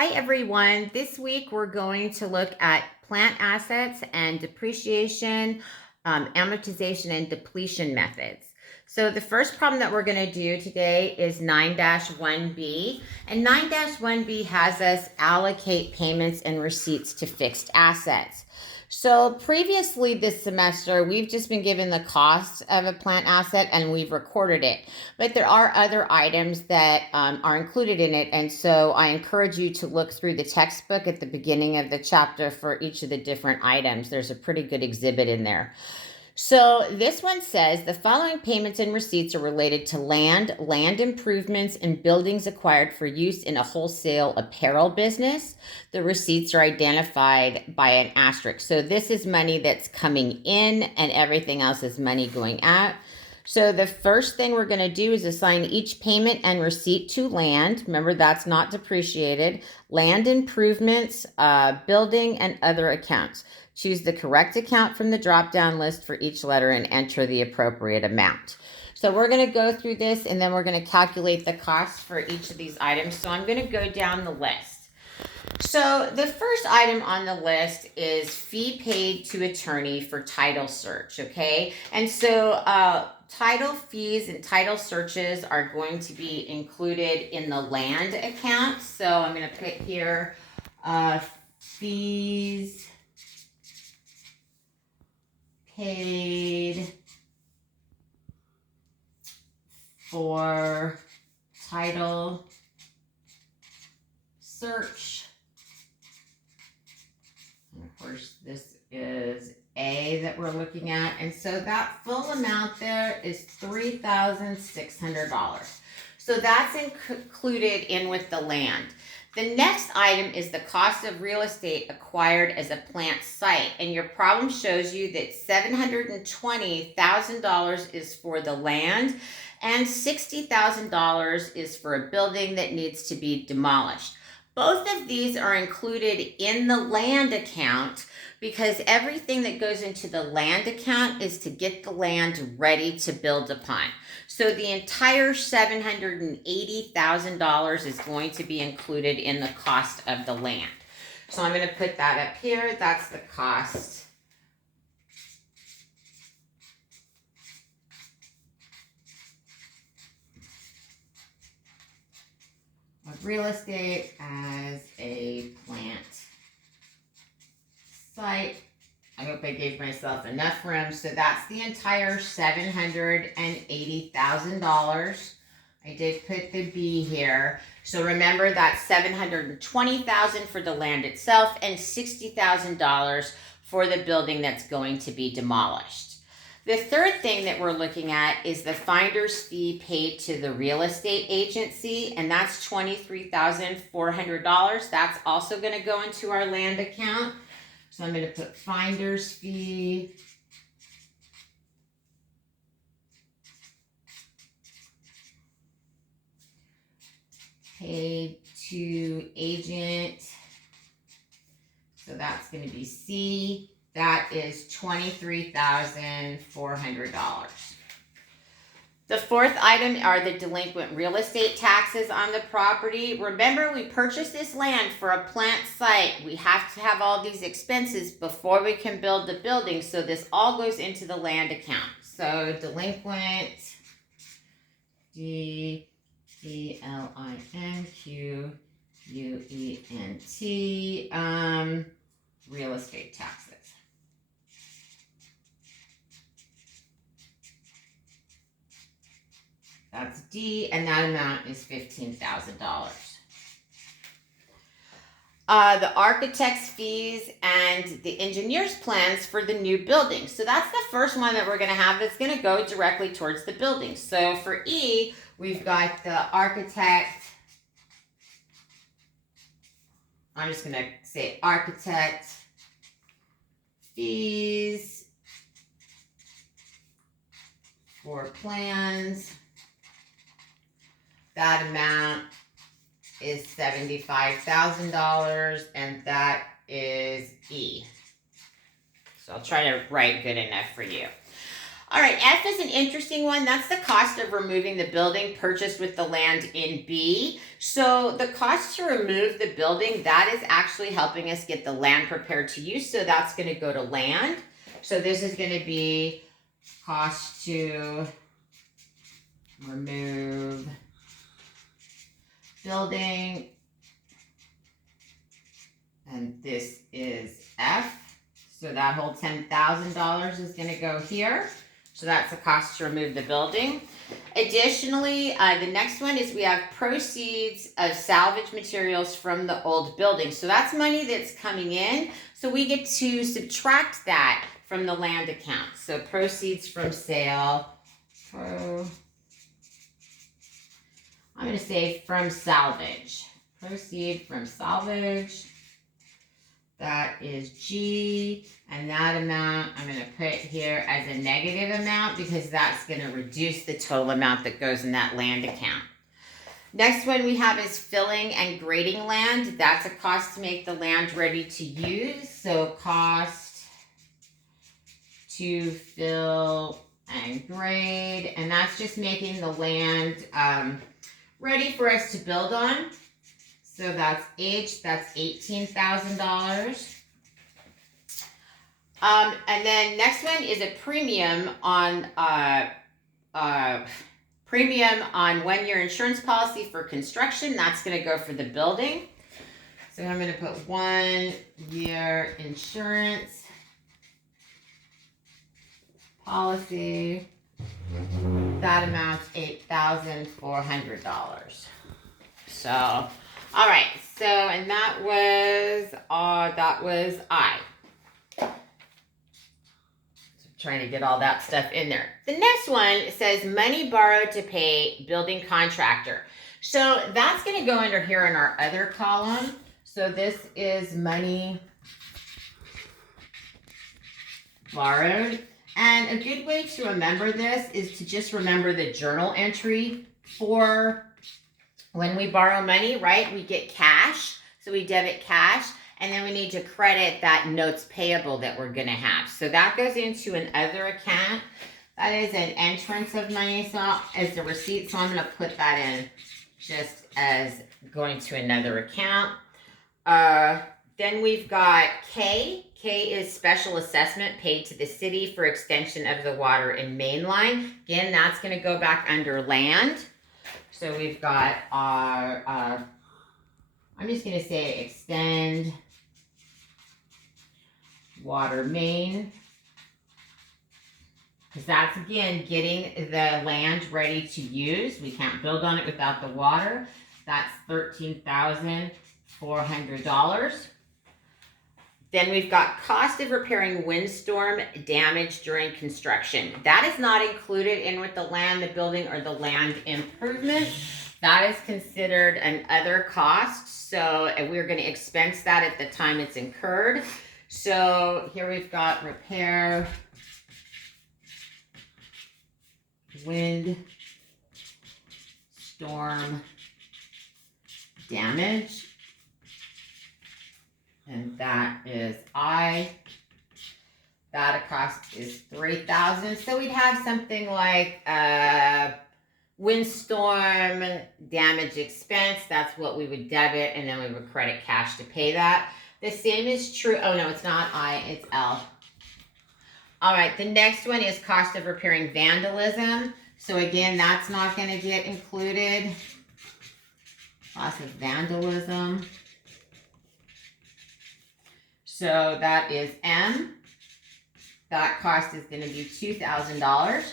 Hi everyone. This week we're going to look at plant assets and depreciation, amortization, and depletion methods. So the first problem that we're going to do today is 9-1B. And 9-1B has us allocate payments and receipts to fixed assets. So previously this semester, we've just been given the cost of a plant asset and we've recorded it. But there are other items that are included in it. And so I encourage you to look through the textbook at the beginning of the chapter for each of the different items. There's a pretty good exhibit in there. So this one says the following payments and receipts are related to land improvements, and buildings acquired for use in a wholesale apparel business. The receipts are identified by an asterisk. So this is money that's coming in and everything else is money going out. So the first thing we're going to do is assign each payment and receipt to land. Remember, that's not depreciated. Land improvements, building, and other accounts. Choose the correct account from the drop-down list for each letter and enter the appropriate amount. So we're going to go through this and then we're going to calculate the cost for each of these items. So I'm going to go down the list. So the first item on the list is fee paid to attorney for title search, okay? And so title fees and title searches are going to be included in the land account. So I'm going to put here fees paid for title search. And of course, this is A that we're looking at. And so that full amount there is $3,600. So that's included in with the land. The next item is the cost of real estate acquired as a plant site. And your problem shows you that $720,000 is for the land and $60,000 is for a building that needs to be demolished. Both of these are included in the land account because everything that goes into the land account is to get the land ready to build upon. So the entire $780,000 is going to be included in the cost of the land. So I'm going to put that up here. That's the cost of real estate as a plant site. I hope I gave myself enough room. So that's the entire $780,000. I did put the B here. So remember that's $720,000 for the land itself and $60,000 for the building that's going to be demolished. The third thing that we're looking at is the finder's fee paid to the real estate agency, and that's $23,400. That's also going to go into our land account. So I'm going to put finder's fee paid to agent. So that's going to be C. That is $23,400. The fourth item are the delinquent real estate taxes on the property. Remember, we purchased this land for a plant site. We have to have all these expenses before we can build the building. So this all goes into the land account. So delinquent, DELINQUENT, real estate taxes. That's D, and that amount is $15,000. The architect's fees and the engineer's plans for the new building. So that's the first one that we're going to have that's going to go directly towards the building. So for E, we've got the architect. I'm just going to say architect fees for plans. That amount is $75,000, and that is E. So I'll try to write good enough for you. All right, F is an interesting one. That's the cost of removing the building purchased with the land in B. So the cost to remove the building, that is actually helping us get the land prepared to use. So that's going to go to land. So this is going to be cost to remove building. And this is F. So that whole $10,000 is going to go here. So that's the cost to remove the building. Additionally, the next one is we have proceeds of salvage materials from the old building. So that's money that's coming in. So we get to subtract that from the land account. So proceeds from sale. I'm going to say from salvage. Proceed from salvage. That is G, and that amount I'm going to put here as a negative amount because that's going to reduce the total amount that goes in that land account. Next one we have is filling and grading land. That's a cost to make the land ready to use. So cost to fill and grade, and that's just making the land ready for us to build on. So that's H, that's $18,000. And then next one is a premium on one-year insurance policy for construction. That's going to go for the building. So I'm going to put 1 year insurance policy. That amounts $8,400. So. All right, so, and that was I. So trying to get all that stuff in there. The next one says money borrowed to pay building contractor. So that's going to go under here in our other column. So this is money borrowed. And a good way to remember this is to just remember the journal entry for when we borrow money, right? We get cash, so we debit cash, and then we need to credit that notes payable that we're going to have. So that goes into an other account. That is an entrance of money, so as a receipt, so I'm going to put that in just as going to another account. Then we've got K. K is special assessment paid to the city for extension of the water and main line. Again, that's going to go back under land. So we've got our, I'm just going to say extend water main. Because that's, again, getting the land ready to use. We can't build on it without the water. That's $13,400. Then we've got cost of repairing windstorm damage during construction. That is not included in with the land, the building, or the land improvement. That is considered an other cost. So we're going to expense that at the time it's incurred. So here we've got repair wind storm damage. And that is I. That cost is $3,000. So we'd have something like windstorm damage expense. That's what we would debit, and then we would credit cash to pay that. The same is true. Oh no, it's not I, it's L. All right, the next one is cost of repairing vandalism. So again, that's not going to get included. Cost of vandalism. So that is M. That cost is going to be $2,000.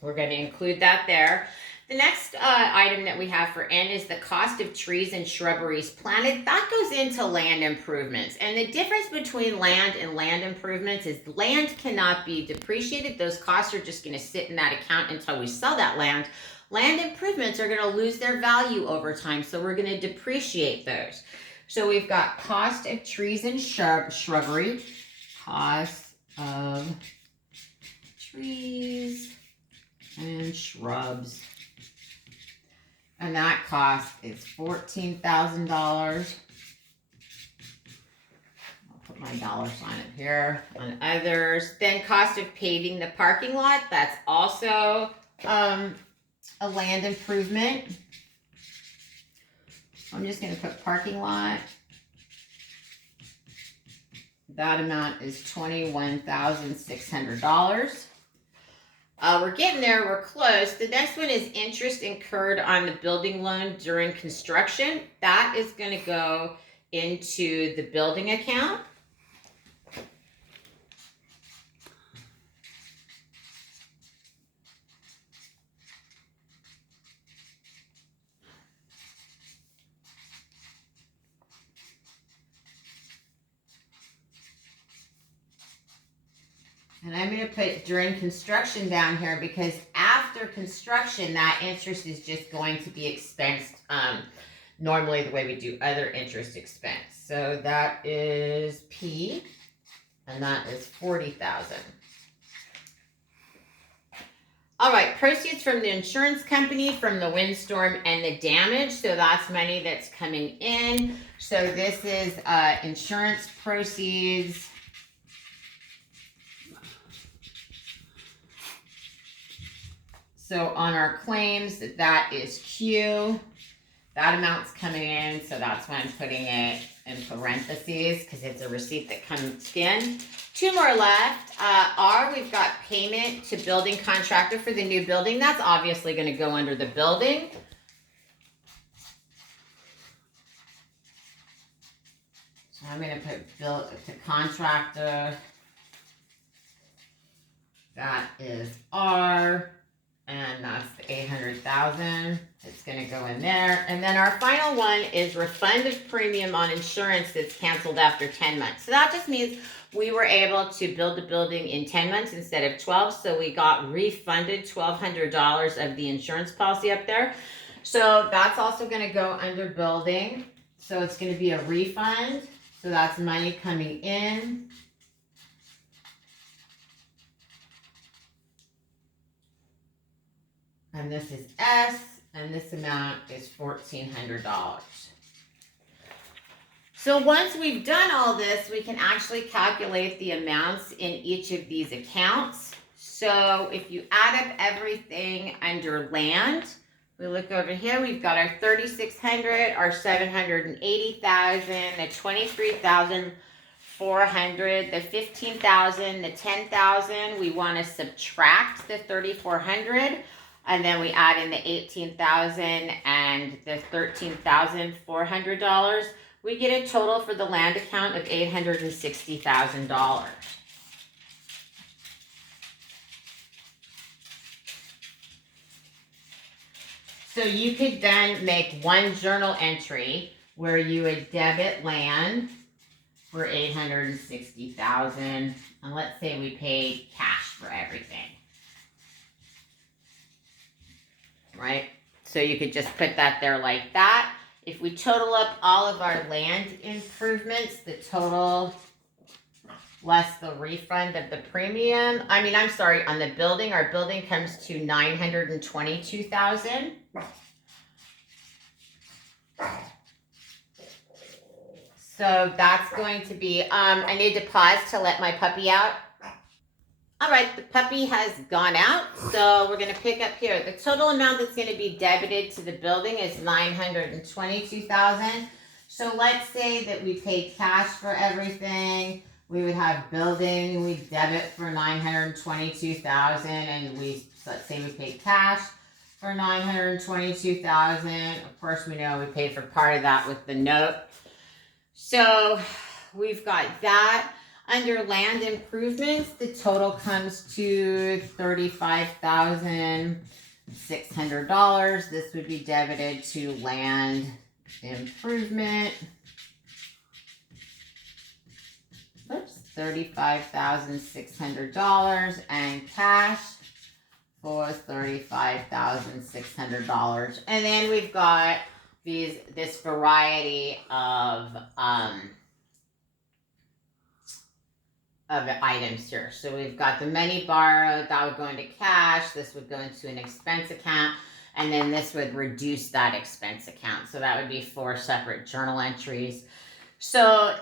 We're going to include that there. The next item that we have for N is the cost of trees and shrubberies planted. That goes into land improvements. And the difference between land and land improvements is land cannot be depreciated. Those costs are just going to sit in that account until we sell that land. Land improvements are going to lose their value over time, so we're going to depreciate those. So we've got cost of trees and shrubbery, cost of trees and shrubs, and that cost is $14,000. I'll put put my dollar sign up here on others. Then cost of paving the parking lot. That's also a land improvement. I'm just going to put parking lot. That amount is $21,600. We're getting there. We're close. The next one is interest incurred on the building loan during construction. That is going to go into the building account. And I'm going to put during construction down here because after construction, that interest is just going to be expensed normally the way we do other interest expense. So that is P, and that is $40,000. All right, proceeds from the insurance company from the windstorm and the damage. So that's money that's coming in. So this is insurance proceeds. So on our claims, that is Q. That amount's coming in, so that's why I'm putting it in parentheses because it's a receipt that comes in. Two more left. R, we've got payment to building contractor for the new building. That's obviously going to go under the building. So I'm going to put bill to contractor. That is R. And that's the $800,000. It's going to go in there. And then our final one is refund of premium on insurance that's canceled after 10 months. So that just means we were able to build the building in 10 months instead of 12. So we got refunded $1,200 of the insurance policy up there. So that's also going to go under building. So it's going to be a refund. So that's money coming in. And this is S, and this amount is $1,400. So once we've done all this, we can actually calculate the amounts in each of these accounts. So if you add up everything under land, we look over here, we've got our $3,600, our $780,000, the $23,400, the $15,000, the $10,000. We want to subtract the $3,400. And then we add in the $18,000 and the $13,400. We get a total for the land account of $860,000. So you could then make one journal entry where you would debit land for $860,000, and let's say we paid cash for everything. Right? So you could just put that there like that. If we total up all of our land improvements, the total less the refund of the premium, on the building, our building comes to $922,000. So that's going to be, I need to pause to let my puppy out. All right, the puppy has gone out, so we're going to pick up here. The total amount that's going to be debited to the building is $922,000. So let's say that we paid cash for everything. We would have building, we debit for $922,000, and let's say we paid cash for $922,000. Of course, we know we paid for part of that with the note. So we've got that. Under land improvements, the total comes to $35,600. This would be debited to land improvement. Oops, $35,600, and cash for $35,600. And then we've got this variety of items here. So we've got the money borrowed, that would go into cash, this would go into an expense account, and then this would reduce that expense account. So that would be 4 separate journal entries. So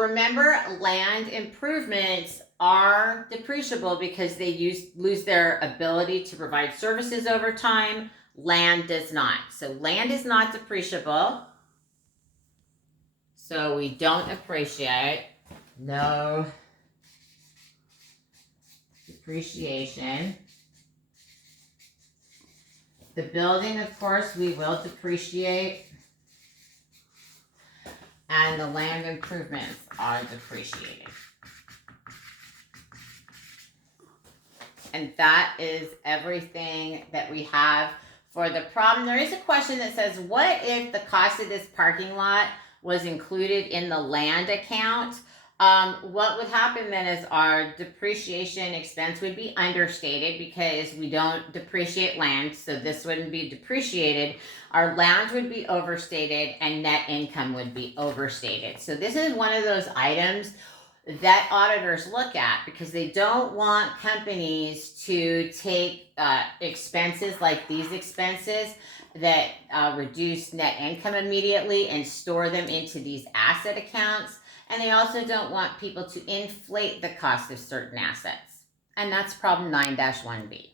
remember, land improvements are depreciable because they lose their ability to provide services over time. Land does not. So land is not depreciable. So we don't appreciate. No depreciation. The building, of course, we will depreciate. And the land improvements are depreciated. And that is everything that we have for the problem. There is a question that says, what if the cost of this parking lot was included in the land account? What would happen then is our depreciation expense would be understated because we don't depreciate land, so this wouldn't be depreciated. Our land would be overstated and net income would be overstated. So this is one of those items that auditors look at because they don't want companies to take expenses like these expenses that reduce net income immediately and store them into these asset accounts. And they also don't want people to inflate the cost of certain assets. And that's problem 9-1B.